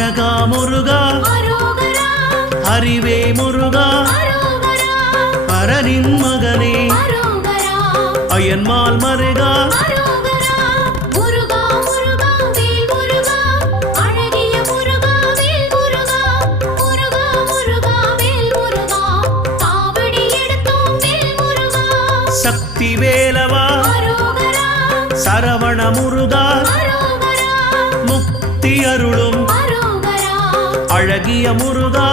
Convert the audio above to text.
அழகா முருகா அறிவே முருகா பரனின் மகனே அயன்மால் மருகா சக்தி வேலவா சரவண முருகா முக்தி அருளும் அழகிய முருகா